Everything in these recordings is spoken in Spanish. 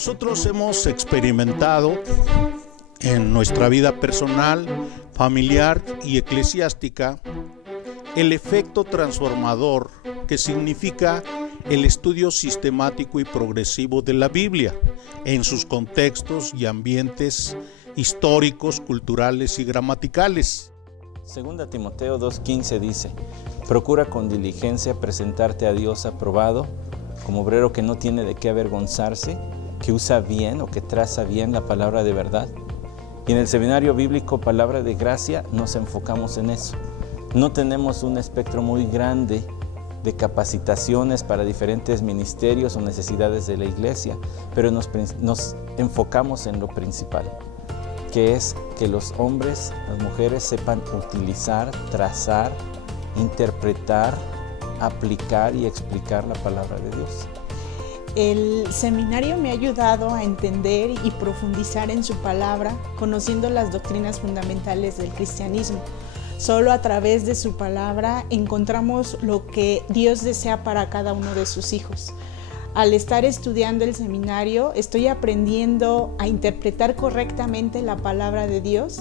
nosotros hemos experimentado en nuestra vida personal, familiar y eclesiástica el efecto transformador que significa el estudio sistemático y progresivo de la Biblia en sus contextos y ambientes históricos, culturales y gramaticales. 2 Timoteo 2:15 dice: procura con diligencia presentarte a Dios aprobado, como obrero que no tiene de qué avergonzarse, que usa bien o que traza bien la palabra de verdad. Y en el Seminario Bíblico Palabra de Gracia nos enfocamos en eso. No tenemos un espectro muy grande de capacitaciones para diferentes ministerios o necesidades de la iglesia, pero nos enfocamos en lo principal, que es que los hombres, las mujeres sepan utilizar, trazar, interpretar, aplicar y explicar la palabra de Dios. El seminario me ha ayudado a entender y profundizar en su palabra, conociendo las doctrinas fundamentales del cristianismo. Solo a través de su palabra encontramos lo que Dios desea para cada uno de sus hijos. Al estar estudiando el seminario, estoy aprendiendo a interpretar correctamente la palabra de Dios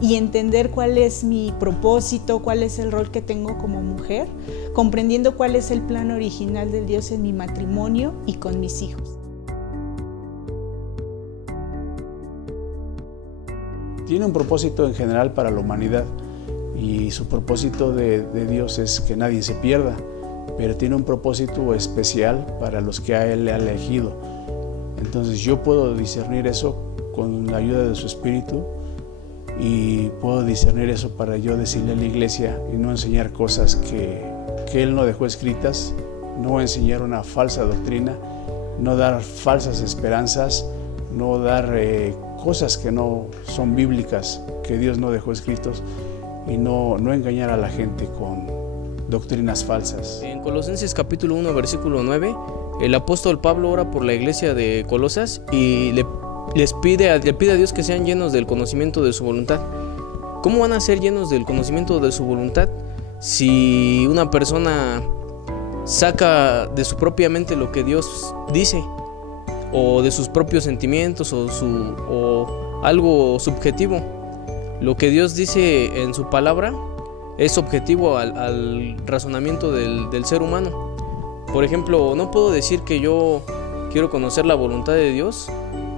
y entender cuál es mi propósito, cuál es el rol que tengo como mujer, comprendiendo cuál es el plan original de Dios en mi matrimonio y con mis hijos. Tiene un propósito en general para la humanidad y su propósito de Dios es que nadie se pierda, pero tiene un propósito especial para los que a Él le ha elegido. Entonces yo puedo discernir eso con la ayuda de su Espíritu y puedo discernir eso para yo decirle a la iglesia y no enseñar cosas que Él no dejó escritas, no enseñar una falsa doctrina, no dar falsas esperanzas, no dar cosas que no son bíblicas, que Dios no dejó escritos, y no engañar a la gente con doctrinas falsas. En Colosenses capítulo 1, versículo 9, el apóstol Pablo ora por la iglesia de Colosas y le pide a Dios que sean llenos del conocimiento de su voluntad. ¿Cómo van a ser llenos del conocimiento de su voluntad si una persona saca de su propia mente lo que Dios dice, o de sus propios sentimientos, o algo subjetivo? Lo que Dios dice en su palabra es objetivo al razonamiento del ser humano. Por ejemplo, no puedo decir que yo quiero conocer la voluntad de Dios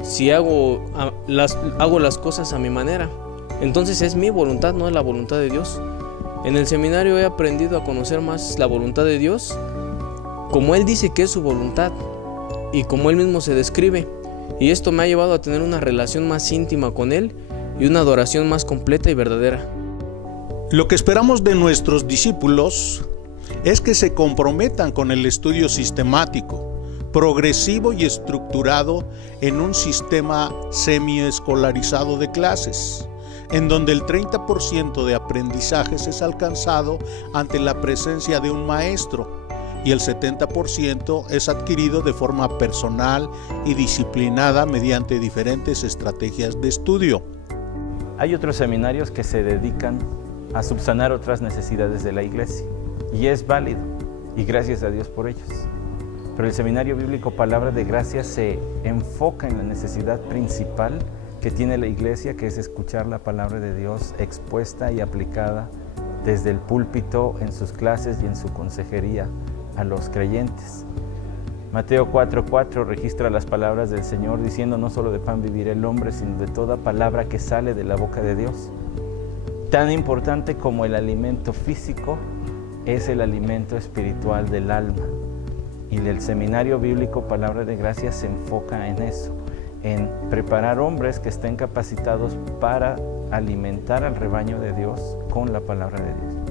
si hago las cosas a mi manera. Entonces es mi voluntad, no es la voluntad de Dios. En el seminario he aprendido a conocer más la voluntad de Dios, como Él dice que es su voluntad y como Él mismo se describe. Y esto me ha llevado a tener una relación más íntima con Él y una adoración más completa y verdadera. Lo que esperamos de nuestros discípulos es que se comprometan con el estudio sistemático, progresivo y estructurado en un sistema semi-escolarizado de clases, en donde el 30% de aprendizajes es alcanzado ante la presencia de un maestro y el 70% es adquirido de forma personal y disciplinada mediante diferentes estrategias de estudio. Hay otros seminarios que se dedican a subsanar otras necesidades de la iglesia, y es válido, y gracias a Dios por ellos. Pero el Seminario Bíblico Palabra de Gracia se enfoca en la necesidad principal que tiene la iglesia, que es escuchar la palabra de Dios expuesta y aplicada desde el púlpito, en sus clases y en su consejería a los creyentes. Mateo 4:4 registra las palabras del Señor diciendo: no solo de pan vivirá el hombre, sino de toda palabra que sale de la boca de Dios. Tan importante como el alimento físico es el alimento espiritual del alma. Y el Seminario Bíblico Palabra de Gracia se enfoca en eso, en preparar hombres que estén capacitados para alimentar al rebaño de Dios con la palabra de Dios.